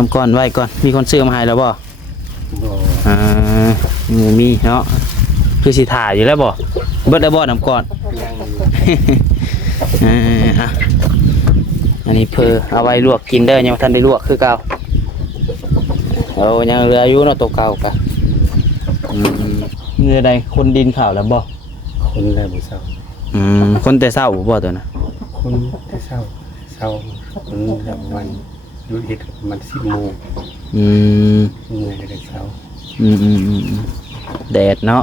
ทำก่อนไว้ก่อนมีคนซื้อมาให้แล้วบ่มีเนาะคือสิถ่ายอยู่แล้วบ่เบิดได้บ่น้ำก่อนอันนี้เพอเอาไว้ลวกกินเด้อยังบ่ทันได้ลวกคือเก่ายังเหลืออยู่เนาะตัวเก่ากะเงื่อใดคนดินข่าวแล้วบ่คนแล้วบ่เศร้าคนแต่เศร้าบ่ตัวน่ะคนแต่เศร้าคนแล้ววันยุดเฮ็ดมัน10 โมงเมื่อยแต่เช้าแดดเนาะ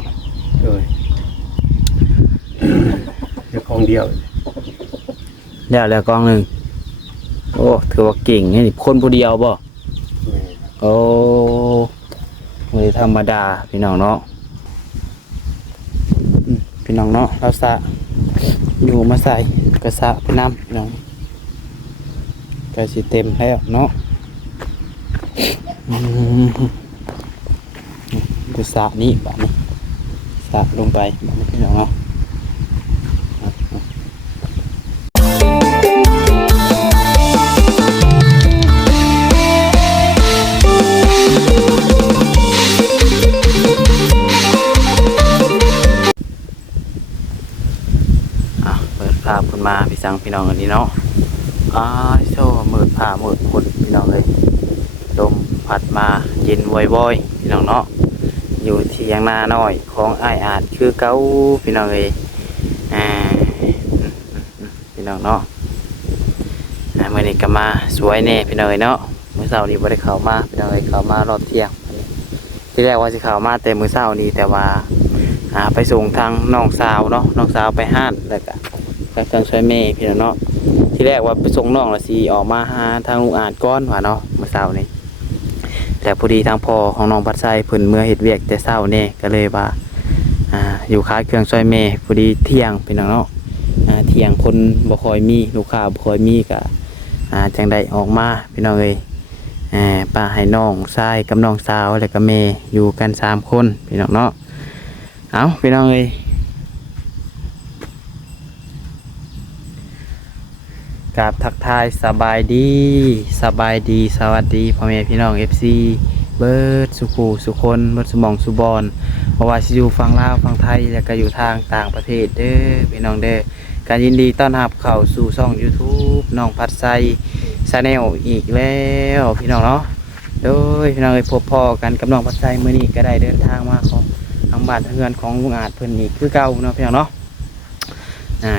เดี๋ยวกองเดียวแล้วกองหนึ่งโอ้ถือว่าเก่งนี่คนผู้เดียวบ่โอ้ไม่ธรรมดาพี่น้องเนาะพี่น้องเนาะเราสะอยู่มาใส่กระสะไปน้ำพี่น้องกระสีเต็มแล้วเนาะกระสะนี้แบบนี้สะลงไปแบบนี้พี่น้องเนาะพาคนมาพี่สังพี่น้องอันนี้เนาะโซ่มืดผ้ามืดคนพี่น้องเลยลมพัดมาเย็นว่อยๆพี่น้องเนาะอยู่ที่ยังนาน้อยของอ้ายอาจคือเก้าพี่น้องเลยพี่น้องเนาะเมื่อนี้ก็มาสวยแน่พี่น้องเลยเนาะมื้อเช้านี้บ่ได้เข้ามาพี่น้องเลยเข้ามารอบเที่ยงที่แรกว่าจะเข้ามาแต่มื้อเช้านี้แต่ว่าไปส่งทางน้องสาวเนาะน้องสาวไปห้านแล้วก็เครื่องช่วยแม่พี่น้องเนาะที่แรกว่าไปส่งน้องละสีออกมาหาทางลุงอาจก้อนว่าเนาะเมื่อเช้านี้แต่พอดีทางพ่อของน้องพัดไส้เพิ่นเมื่อเฮ็ดเวียกแต่เช้านี่ก็เลยว่าอยู่ค้าเครื่องช่วยแม่พอดีเที่ยงพี่น้องเนาะเที่ยงคนบ่ค่อยมีลูกค้าบ่ค่อยมีก็จังได้ออกมาพี่น้องเอ้ยป้าให้น้องชายกับน้องสาวแล้วก็แม่อยู่กัน3 คนพี่น้องเนาะเอาพี่น้องเอ้ยกราบทักทายสบายดีสวัสดีพ่อแม่พี่น้อง FC เบิร์ดสุขูสุคนเบิร์ดสมองสุบอนเพราะว่าสิอยู่ฝั่งลาวฝั่งไทยแล้วก็อยู่ทางต่างประเทศเด้อพี่น้องเด้อการยินดีต้อนรับเข้าสู่ช่อง YouTube น้องพัดไซชาแนลอีกแล้วพี่น้องเนาะโดยพี่น้องเอ้ยพบพ่อกันกับน้องพัดไซมื้อนี้ก็ได้เดินทางมาของทางบ้านเฮือนของลุงอาจเพิ่นอีกคือเก่าเนาะพี่น้องเนาะ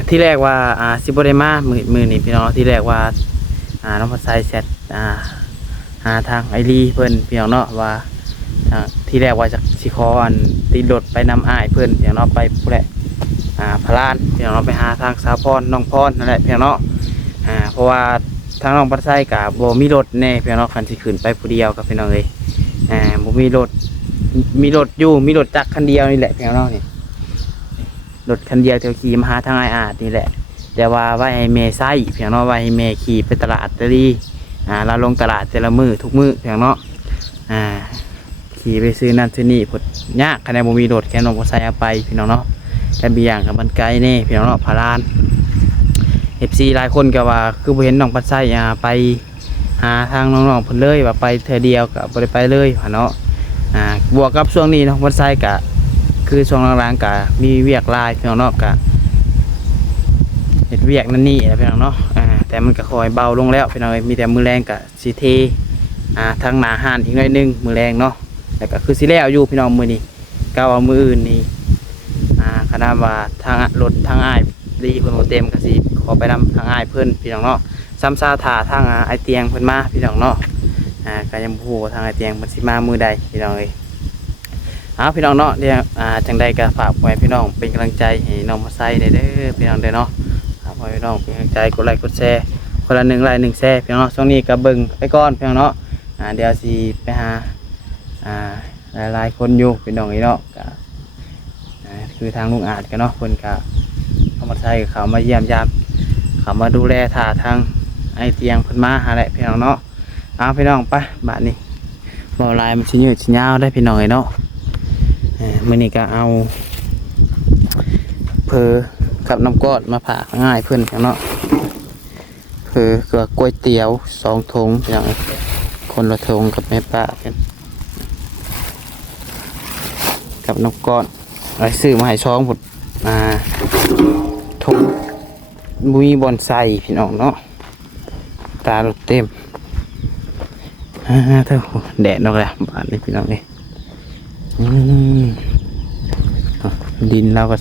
ที่แรกว่าซิบได้มามือนี่พี่น้องที่แรกว่าน้องพัดไซแชทหาทางไอรีเพิ่นพี่น้องเนาะว่าที่แรกว่าจากสิคอนตีรถไปนำอ้ายเพิ่นพี่น้องเนาะไปผู้แหละพลานพี่น้องเนาะไปหาทางสาวพรน้องพรนั่นแหละพี่น้องเนาะเพราะว่าทางน้องพัดไซกับโบมีรถแน่พี่น้องคันสิขึ้นไปผู้เดียวกับพี่น้องเลยโบมีรถอยู่มีรถจักรคันเดียวนี่แหละพี่น้องนี่รถคันเดียวเที่ยวขี่มาหาทางไออาดนี่แหละแต่ว่าไว้ให้เมย์ไส้เพียงเนาะไว้ให้เมย์ขี่ไปตลาดเราลงตลาดแต่ละมือทุกมือเพียงเนาะขี่ไปซื้อนั่นซื้อนี่ผดยากคะแนนบ่มีรถแค่น้องก็ใส่เอาไปพี่น้องเนาะกันเบียงกับมันไกลแน่พี่น้องเนาะพาราน FC หลายคนก็ว่าคือบ่เห็นน้องปัดไส้ไปหาทางน้องๆเพิ่นเลยว่าไปเธอเดียวก็บ่ได้ไปเลยเนาะบวกกับช่วงนี้น้องปัดไส้ก็คือช่วงหลังๆก็มีเวียกลายพี่น้องเนาะก็เห็ดเวียกนั่นนี่พี่น้องเนาะแต่มันก็คอยเบาลงแล้วพี่น้องมีแต่มือแรงกับสีเททางหนาหันอีกหน่อยนึงมือแรงเนาะแต่ก็คือสีแล้วอยู่พี่น้องมือนี้ก้าวเอามืออื่นนี่ขนาดว่าทางรถทางอ้ายรีเพิ่นโมเต็มก็สิขอไปนำทางอ้ายเพิ่นพี่น้องเนาะซ้ำซาถาทางไอเตียงเพิ่นมาพี่น้องเนาะก็ยังพูดทางไอเตียงมันสิมามือใดพี่น้องเลยพี่น้องเนาะเดี๋ยวจังใดก็ฝากไว้พี่น้องเป็นกำลังใจให้น้องมาใส่เด้อพี่น้องเด้อเนาะพอพี่น้องเป็นกำลังใจกดไลค์กดแชร์คนละ1 ไลค์ 1 แชร์พี่น้องช่วงนี้ก็เบิ่งไปก่อนพี่น้องเนาะเดี๋ยวสิไปหาหลายคนอยู่พี่น้องนี่เนาะก็คือทางลุงอาจกันเนาะคนก็เข้ามาใส่เขามาเยี่ยมยามเขามาดูแลท่าทางไอเตียงเพิ่นมาหาแหละพี่น้องเนาะพี่น้องไปบ้านนี้บ่ลายมันสิยืดสิยาวได้พี่น้องเนาะมื้อนี้ก็เอาเพอกับน้ำก้อนมาผ่าง่ายเพื่อนเนาะเพอเกลือก๋วยเตี๋ยว2 ถุงอย่าง คนละทงกับแม่ป้ากันกับน้ำก้อนไอ้ซื้อมาให้ช้องผดทงมุ้ยบอนไซพี่น้องเนาะตาลดเต็มเท่าแดดนอกแล้วบ้านนี้พี่น้องนี่ดินเราก็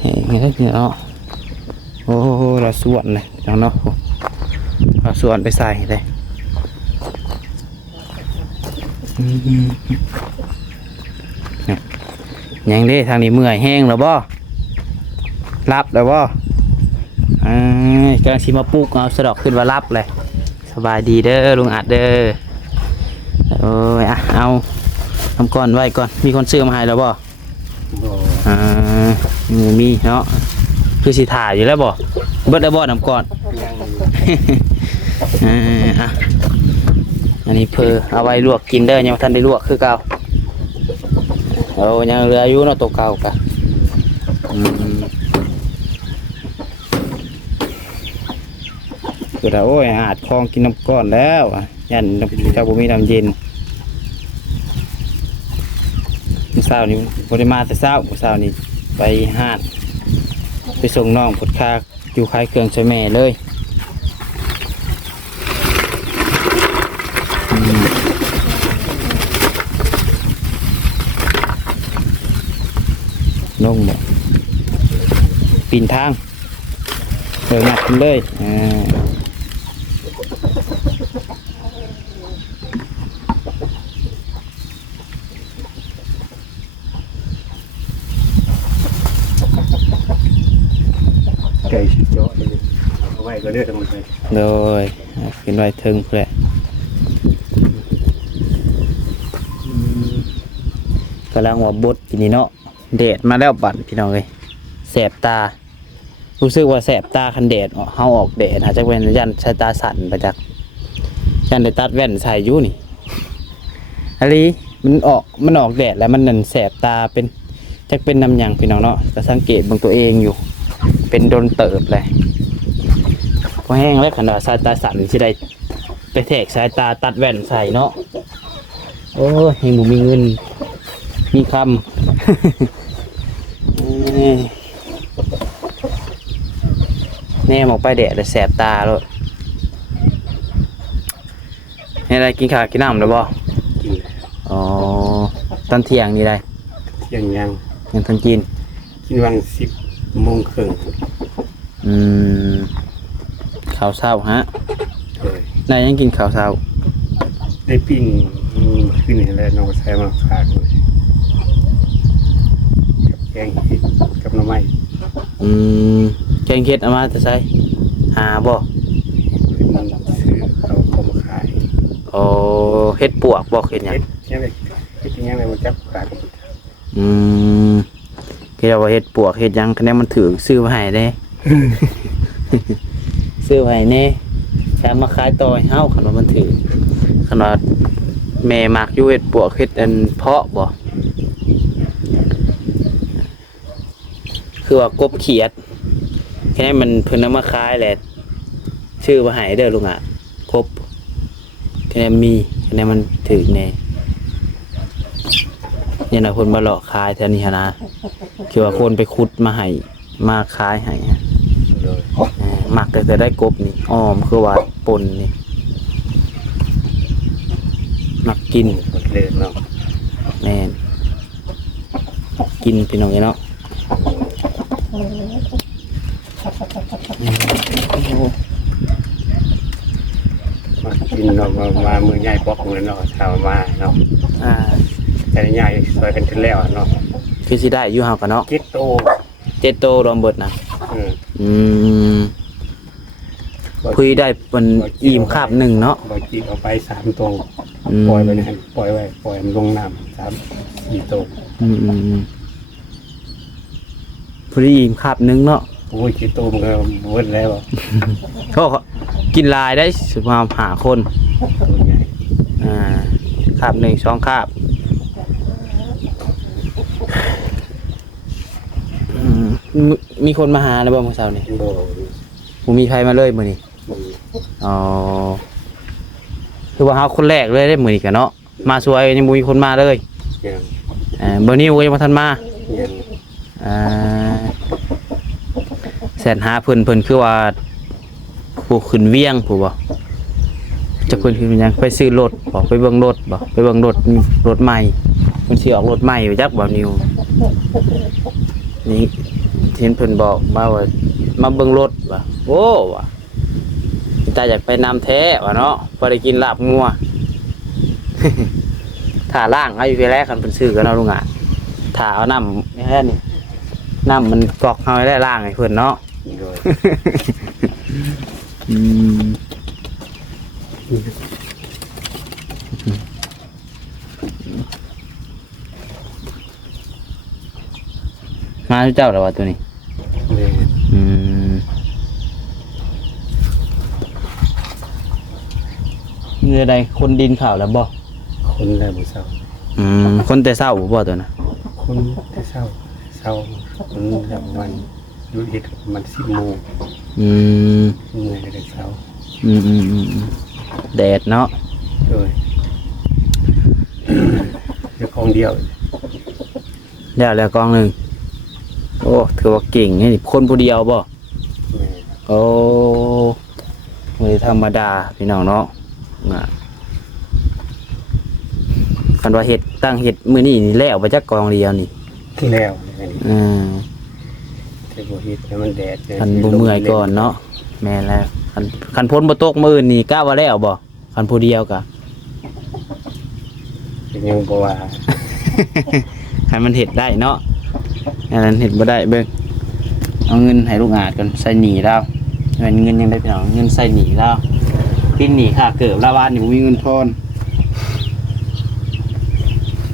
แห้งเลยพี่น้องโอ้เราสวนเลยพี่น้องเนาะเราสวนไปใส่เลยยังเด้ทางนี้เมื่อยแห้งแล้วบ่รับแล้วบ่กำลังชิมาปลูกเอาสะดอกขึ้นว่ารับเลยสบายดีเด้อลุงอัดเด้อโอ้ยเอาทำก่อนไว้ก่อนมีคนซื้อมาให้แล้วบ่มีเนาะคือสิถ่ายอยู่แล้วบ่เบิดได้บ่น้ำก่อนอันนี้เพอเอาไว้ลวกกินเด้อยังไม่ทันได้ลวกคือเก่าโอ้ยังเหลืออยู่เนาะตัวเก่ากะคือเราโอ้ยอาจคลองกินน้ำก้อนแล้วยันเจ้าบุมีน้ำเย็นเช้านี้บริมาแต่เช้านี้ไปห้านไปส่งน้องผดคาอยู่ขายเครื่องใช้แม่เลยลงบ่ปีนทางเดินหนักขึ้นเลยไก่ชิดยอดเลยเอาไว้ก็เลือดทั้งหมดเลยโดยขึ้นไว้ถึงเพื่อกำลังว่าบดกินนี่เนาะแดดมาแล้วบัดพี่น้องเลยแสบตารู้สึกว่าแสบตาคันแดดเฮาออกแดดอาจจะเป็นยันสายตาสั่นไปจากยันได้ตัดแว่นใส่อยู่นี่อะไรมันออกแดดแล้วมันนั่นแสบตาเป็นจะเป็นน้ำยังพี่น้องเนาะก็สังเกตบางตัวเองอยู่เป็นโดนเติบเลยพอแห้งแล้วขนาดสายตาสั่นสิได้ไปแทกสายตาตัดแว่นใส่เนาะโอ้ยยังบ่มีเงินมีคำแน่มองไปแดดเลยแสบตาเลยนี่อะไรกินข้าวกินน้ำหรือบ่กินอ๋อตอนเที่ยงนี่ได้เที่ยงยังทันกินวัน10:30ข้าวเช้าฮะนายยังกินข้าวเช้าได้ปิ้งขึ้นนี่แหละน้องใช้มาฝากเลยกับแกงเห็ดกับหน่อไม้แกงเห็ดเอามาจะใช้หาบ่เป็นซื้อเขามาขายโอ้เห็ดปวกบ่เห็ดยังเห็ดยังไงมันจับขายเกี่ยวกับเห็ดปวกเห็ดยังคะแนนมันถือซื้อมาให้ได้ ซื้อมาให้แน่แถมมาขายต่อให้เฮาขนาดมันถือขนาดแม่มักอยู่เห็ดปวกเห็ดอันเพาะบ่คือว่ากบเขียดแค่มันเพิ่นนำมาขายแหละชื่อมาให้เด้อลุงอ่ะกบแค่มีแค่มันถือแน่เนี่ยนะคนมาหลอกขายแถวนี้นะคือว่าคนไปขุดมาให้มาขายให้หมักแต่ได้กบนี่อ้อมคือว่าปนนี่มักกินเลยเนาะแม่นกินพี่น้องเนาะมากินเนาะมามือใหญ่ปอกเลยเนาะชาวมาเนาะแต่ใหญ่ซอยกันถึงแล้วเนาะคือสิได้อยู่เฮากันเนาะ7 โตรวมเบิดนะคุยได้เป็นอิ่มคาบหนึ่งเนาะบางทีเอาไป3 โตปล่อยไปนี่ปล่อยไว้ปล่อยมันลงน้ำ3-4 โตพอดีอิ่มคาบหนึ่งเนาะโอ้ยกี่โตมันก็เบิดแล้วก็กินลายได้สุภาพหาคนคาบ1 2คาบมีคนมาหาแล้วบ่เมื่อเช้านี่บ่มีใครมาเลยมื้อนี้อ๋อ คือว่าเฮาคนแรกเลยได้มื้อนี้กันเนาะมาสวยยังบ่มีคนมาเลย ยัง บ่นิวก็ยังบ่ทันมา ยัง อ่าแสนหาเพิ่นคือว่าผู้ขึ้นเวียงผู้บ่จะเพิ่นขึ้นเป็นหยังไปซื้อรถบ่ไปเบิ่งรถบ่ไปเบิ่งรถใหม่เพิ่นสิออกรถใหม่ไปจักบ่นิวนี่เห็นเพิ่นบอกมาว่ามาเบิ่งรถบ่โอ้ว่ะตาอยากไปนำแท้ว่ะเนาะบ่ได้กินลาบงัว ถ้าล่างเอาอยู่แรกคันเพิ่นซื้อกันเอาลุงอ่ะถ้าเอาน้ำแค่นี้น้ำมันกอกเฮาได้ล่างให้เพิ่นเนาะ โดย อืมมาเจ้าแล้วว่าตัวนี้ แม่ อืมเนื้อใดคนดินข่าวแล้วบ่ คนได้บ่เศร้า คนแต่เศร้าบ่ตัวน่ะ คนได้เศร้าคนแล้ววันหยุดเฮ็ดมัน10 โมง อืม เมื่อยได้เศร้า แดดเนาะ โดยเจ้าของเดียว แล้วกองหนึ่งโอ้ถือว่าเก่งนี่คนผู้เดียวบ่ แม่ โอ้ไม่ได้ธรรมดาพี่น้องเนาะอ่ะคันว่าเห็ดตั้งเห็ดมื้อนี้นี่แล้วไปจักกองเดียวนี่ แล้วอันนี้ อืม แต่บ่เฮ็ดให้มันแดด คันบ่เมื่อยก่อนเนาะแม่นแล้วคันพ้นบ่ตกมื้อนี่กล้าว่าแล้วบ่คันผู้เดียวกะ ยังบ่ว่า คันมันเห็ดได้เนาะอันนั้นเห็ดบ่ได้เบิ่งเอาเงินให้ลูกอาดกันใส่หนีแล้วเงินยังได้พี่น้องเงินใส่หนีแล้วกินหนีค่ะเกิดละวานนี่บ่มีเงินทอน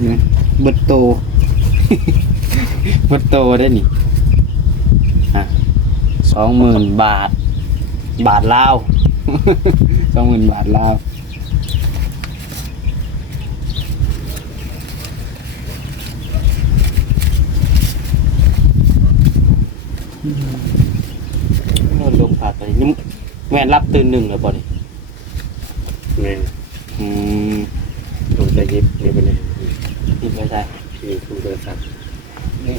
นี่เบิดโต เบิดโตได้นี่อ่ะ20,000 บาท บาทลาว 20,000 บาทลาวนอนลงผ่าไปนี่แม่นรับตื่นหนึ่งแล้วบ่นี่ แม่ อืม ผมจะยิบนี่ไปเลย นี่ไม่ใช่ นี่คือโทรศัพท์ นี่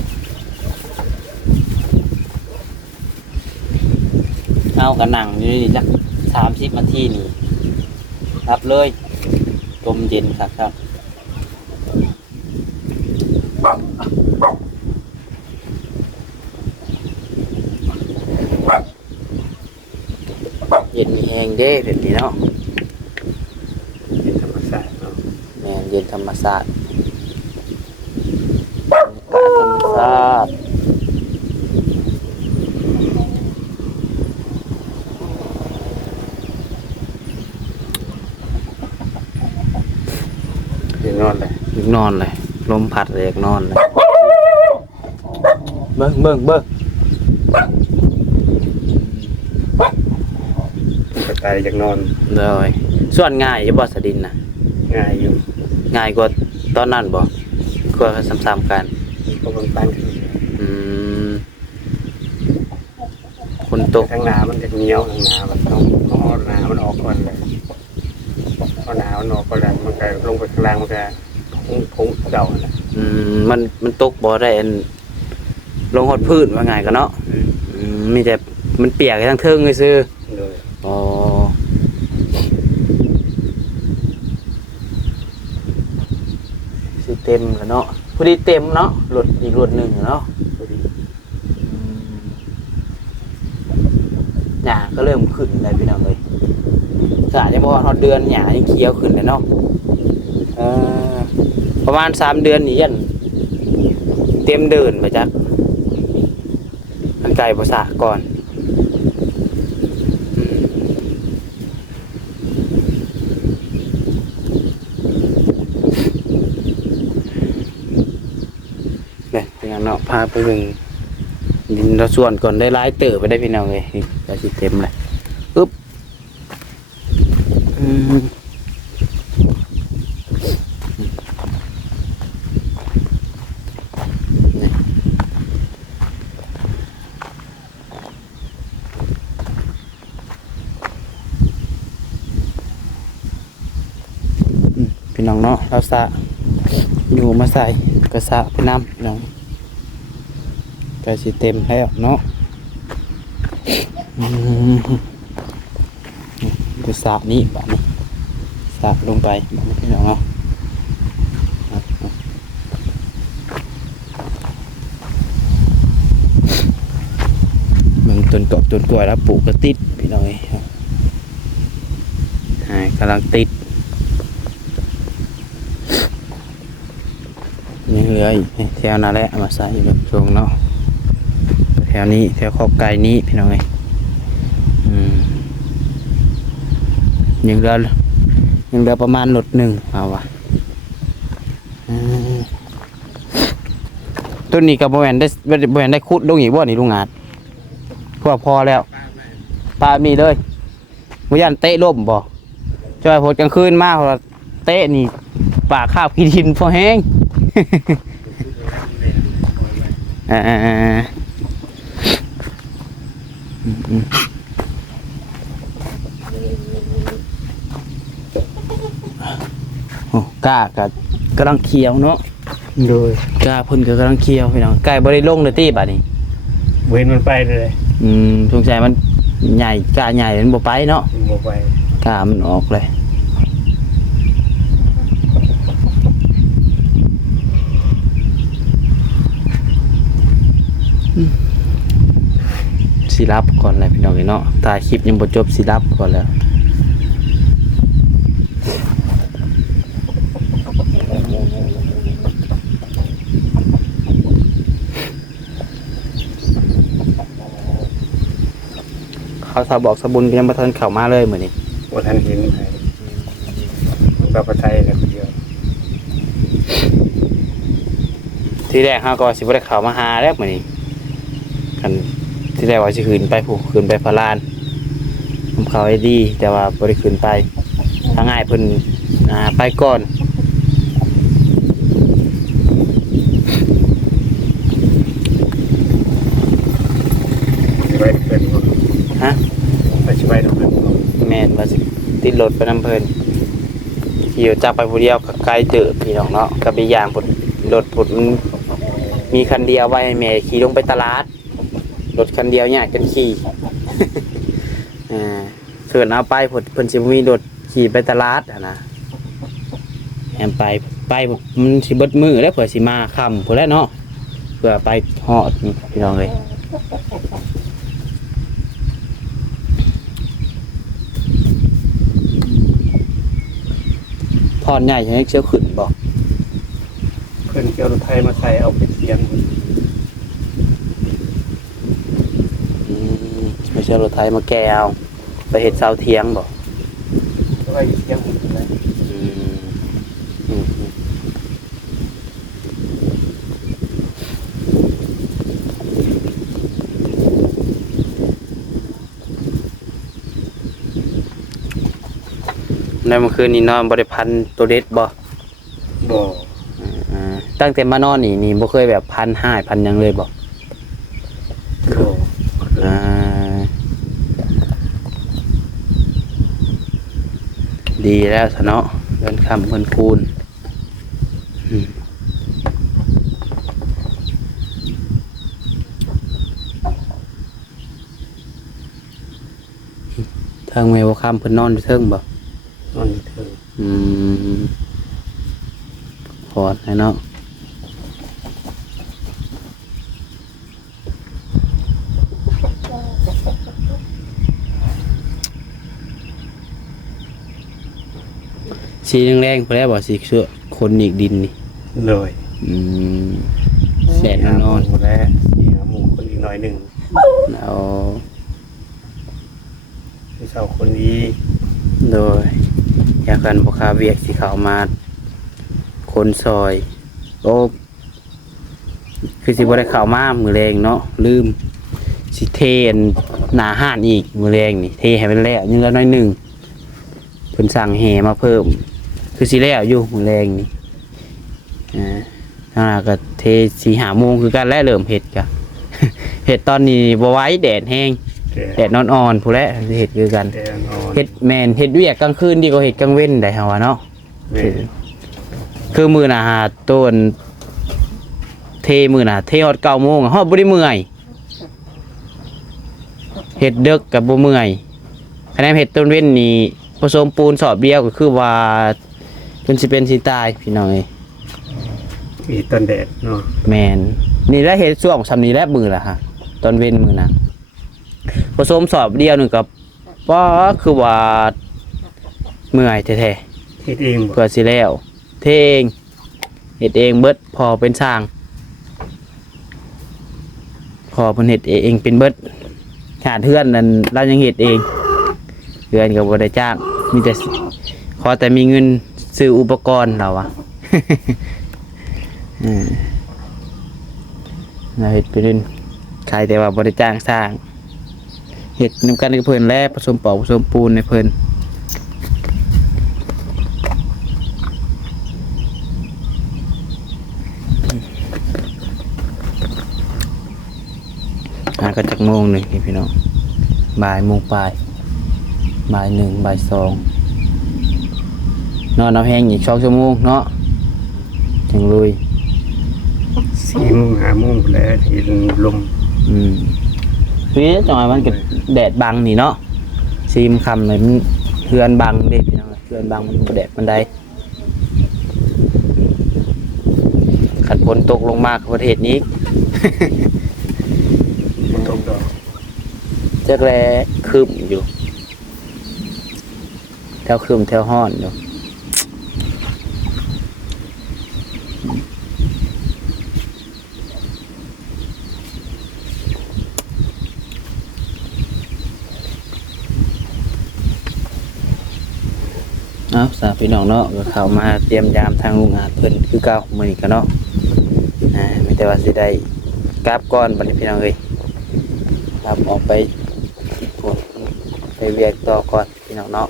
เอากระหนังอยู่นี่จัก30 นาทีนี่รับเลยลมเย็นครับเย็นมีแหงเด้เดี๋ยวนี้เนาะ เป็นธรรมศาสตร์เนาะ แม่นเย็นธรรมศาสตร์ธรรมศาสตร์ เดี๋ยวนอนเลย อยากนอนเลยลมพัดเลยอยากนอนเลยเบิ่ง กระต่ายจากนอน เลยส่วนง่ายอยู่บ่สดินนะ ง่ายอยู่ ง่ายกว่าตอนนั้นบ่ก็ซ้ำๆกัน ก็บางปันคือ อืมคนตก ข้างหน้ามันจะเหนียวข้างหน้ามันต้องเอาหน้ามันออกก่อนเลยเอาหน้ามันออกก่อนแล้วมันก็ลงไปข้างล่างมันก็ผงเก่าน่ะ มันตกบ่ได้อันลงฮอดพื้นว่าง่ายกันเนาะมีแต่มันเปียกทั้งเทิงซื่อ โดย อ๋อสิเต็มแล้วเนาะพอดีเต็มเนาะรถอีกรถหนึงเนาะ พอดี หญ้าก็เริ่มขึ้นเลยพี่น้องเลยสาจะบอกว่าฮอดเดือนหญ้ายังเขียวขึ้นเลยเนาะประมาณ3 เดือนนี่ยันเต็มเดินไปจักมันไกลภาษาก่อนเนี่ยเป็นอย่างเนาะพาไปเบิ่งดินเราส่วนก่อนได้ร้ายเติบไปได้พี่น้องเลยนี่จะสิเต็มเลยอึ๊บ พี่น้องเนาะเราสะอยู่มาใส่ก็สะไปน้ำพี่น้องก็สิเต็มแล้วเนาะดูสะนี้บ้านี้สะลงไปบ้านี้พี่น้องเนาะเมืองต้นกอกต้นกล้วยแล้วปลูกกระติดพี่น้องเอ้ยกำลังติดยังเหลืออีกแถวนั่นแหละเอามาใส่แบบตรงเนาะแถวนี้แถวขอบไก่นี้พี่น้องเอ้ยยังเหลือประมาณหลดหนึ่งเอาวะต้นนี้กับโบแวนได้คุดลงอีกบ่นี่ลุงอาจพอแล้วปลามีเลยมุยันเตะล่มบ่จอยพดกลางคืนมากเตะนี่ปลาข้าวกินดินพอแห้งกล้ากับกำลังเคี้ยวเนาะโดยกล้าพ่นกับกำลังเคี้ยวพี่น้องไก่บริลงเลยตีบ่านี่เว้นมันไปเลยสงสัยมันใหญ่กล้าใหญ่มันบ่ไปเนาะบ่ไปกล้ามันออกเลยสิรับก่อนเลยพี่น้องเนาะถ่ายคลิปยังบ่จบสิรับก่อนแล้วเขาสาบอกสบุญยังประทานเข่ามาเลยเหมือนนี้ประทานเห็นไหมพระประทัยเลยคนเดียวที่แรกเขาก็สิบได้เข่ามาหาแล้วเหมือนนี้กันที่แรกว่าจะขึ้นไปผูกขึ้นไปพารานผมเขาให้ดีแต่ว่าบริขึ้นไปทางง่ายเพิ่นไปก่อนไปเพิ่นฮะไปช่วยเพิ่นแม่นว่าสิติดรถไปน้ำเพิ่นขี่จักไปผู้เดียวไกลเจอพี่น้องเนาะกับอีกอย่างผลรถผลมีคันเดียวไว้แม่ขี่ลงไปตลาดรถคันเดียวเนี่ยกันขี่เขินเอาไปผลเพิ่นสิมีรถขี่ไปตลาดนะแอมไปมันสิเบิดมือแล้วเผื่อสิมาค่ำพุ่นแล้วเนาะเผื่อไปฮอดพี่น้องเลยพรใหญ่ให้เชี่ยวขึ้นบอกเพิ่นเกี่ยวรถไทยมาใส่เอาไปเทียงไม่ใช่รถไทยมาแก้เอาไปเห็ดเสาเทียงบอกไปเทียงในเมื่อคืนนี้นอนบริพันธ์ตัวเด็ดบ่ตั้งแต่มานอนนี่บ่เคยแบบพันห้าพันยังเลยบ่ดีแล้วสะเนาะเดินคำเพิ่นคูณทางเมวคำเพิ่นนอนอยู่เทิงบ่นอนอยู่เทิงพอดเนาะสีแรงๆพอแล้วบ่สีเสื้อคนอีกดินนี่เลยแสนนอนหมดแล้วสีหามุมคนอีกหน่อยหนึ่งเอาเช้าคนนี้โดยอยากกันพ่อค้าเวียกสีขาวมาคนซอยโอ้คือสิบ่ได้ข่าวมามือแรงเนาะลืมสิเทนหนาห่านอีกมือแรงนี่เทให้เป็นแล้วยังละน้อยหนึ่งเพิ่นสั่งแห่มาเพิ่มคือสิแล้วอยู่มือแรงนี่ก็เท4-5 โมงคือกันแล้วเริ่มเห็ดกะเห็ดตอนนี้บ่ไหวแดดแห้งแดดอ่อนๆผู้แล้วเห็ดคือกันเห็ดแมนเห็ดเวียกกลางคืนดีกว่าเห็ดกลางเว้นได้เฮาว่าเนาะ คือมื้อน่ะหาต้นเทมื้อน่ะเทฮอด9 โมงฮอดบ่ได้เมื่อยเฮ็ดดึกก็บ่เมื่อยคะแนนเฮ็ดต้นเว้นนี่ผสมปูนสอบเดียวก็คือว่าเพิ่นสิเป็นสิตายพี่น้องเอ้ย มีต้นแดดเนาะ แม่นนี่แหละเฮ็ดช่วงซำนี้แหละมื้อล่ะฮะตอนเว้นมื้อน่ะผสมสอบเดียวนึงก็บ่คือว่าเมื่อยแท้ เฮ็ดเอง ๆ บ่ เพื่อสิแล้วเทเองเฮ็ดเองเบิดพอเป็นช่างพอเพิ่นเฮ็ดเองเป็นเบิดขาดเทือนนั่นเรายังเฮ็ดเองเทือนก็บ่ได้จ้างมีแต่ขอแต่มีเงินซื้ออุปกรณ์เราอะ เราเฮ็ดไปเล่นขายแต่ว่าบ่ได้จ้างสร้างเฮ็ดนำกันกับเพิ่นแลผสมปอกผสมปูนให้เพิ่นก็จักโมงหนึ่งนี่พี่น้องบ่ายโมงปลายบ่าย1บ่าย2นอนเอาแห้งอีก2 ชั่วโมงเนาะจังลุย 4 โมง 5 โมงแล้วที่ลม นี่จังหวะมันก็แดดบังนี่เนาะซีมคำเลยมันเฮือนบังเด็พี่น้องเฮือนบังมันบ่แดดมันได้ขัดฝนตกลงมากับประเทศนี้ มันตกดอก จักแลคืมอยู่แถวคืมแถวห้อนอยู่เอาสาพี่น้องเนาะก็เข้ามาเตรียมยามทางโรงงานเพิ่นคือเก่ามื้อนี้ก็เนาะมีแต่ว่าสิได้กราบก่อนบัดนี้พี่น้องเอ้ยครับออกไปเวียกต่อก่อนพี่น้องเนาะ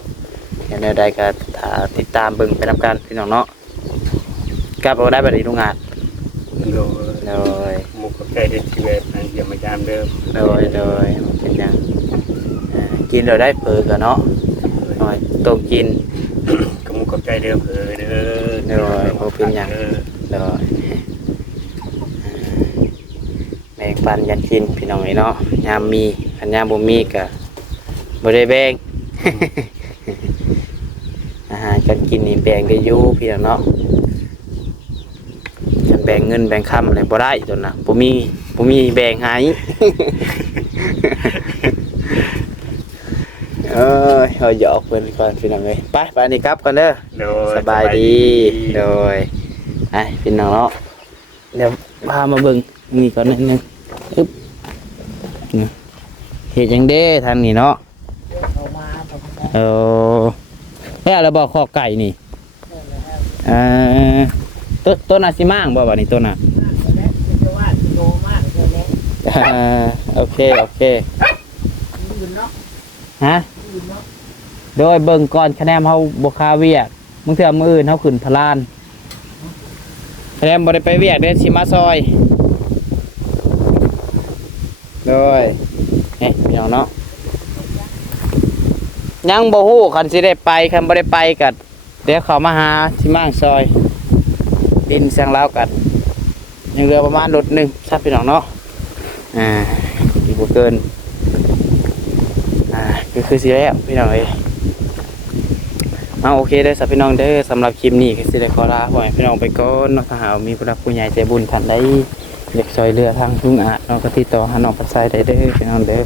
อย่างใดก็ถ้าติดตามเบิ่งไปนำกันพี่น้องเนาะกราบเอาได้บัดนี้โรงงาน โดย โดย หมู่กับใจเด็ดที่แบบเยี่ยมมายามเดิม โดยเป็นหยังกินเราได้เผลอกันเนาะหน่อยต้มกิน กับหมู่กับใจเดิมเด้อ โดยบ่เป็นหยัง โดยแบ่งปันยันกินพี่น้องไอ้เนาะยามมีอันยามบ่มีก็บ่ได้แบ่ง อาหารการกินนี่แบ่งได้อยู่พี่น้องเนาะจะแบ่งเงินแบ่งคำอะไรบ่ได้จนน่ะบ่มีแบ่งให้ เอาหยอกเพิ่นก่อนพี่น้องเอ้ยไปนี่กลับกันเด้อ โดย สบายดีโดยไอ้พี่น้องเนาะเดี๋ยวพามาเบิ่งนี่ก่อนนิดนึงอึ๊บนี่เฮ็ดหยังเด้ทางนี้เนาะเออแล้วเราบอกคอไก่นี่ต้นอาซิมั่งบ่บัดนี้ต้นน่ะโอเคฮะโดยเบิ่งก่อนคะแนนเฮาบ่คาเวียกมึงเถื่อมื้ออื่นเฮาขึ้นพลานคะแนนบ่ได้ไปเวียกเด้สิมาซอยโดยพี่น้องเนาะยังบ่ฮู้คันสิได้ไปคันบ่ได้ไปก็เดี๋ยวเขามาหาสิมั่งซอยดินเสียงลาวกันยังเหลือประมาณรถหนึงซับพี่น้องเนาะอีกบ่เกินก็คือสิแล้วพี่น้องเอ้ยโอเคเด้อสับพี่น้องเด้อสำหรับคลิปนี้ก็สิได้ขอลาพ่อแม่พี่น้องไปก่อนเนาะถ้าหากมีผู้รักผู้ใหญ่ใจบุญท่านใดอยากช่วยเหลือทางลุงอาจเนาะก็ติดต่อหาน้องปัสไซได้เด้อพี่น้องเด้อ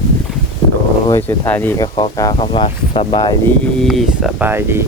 โอ้ยสุดท้ายนี้ก็ขอกล่าวคำว่าสบายดี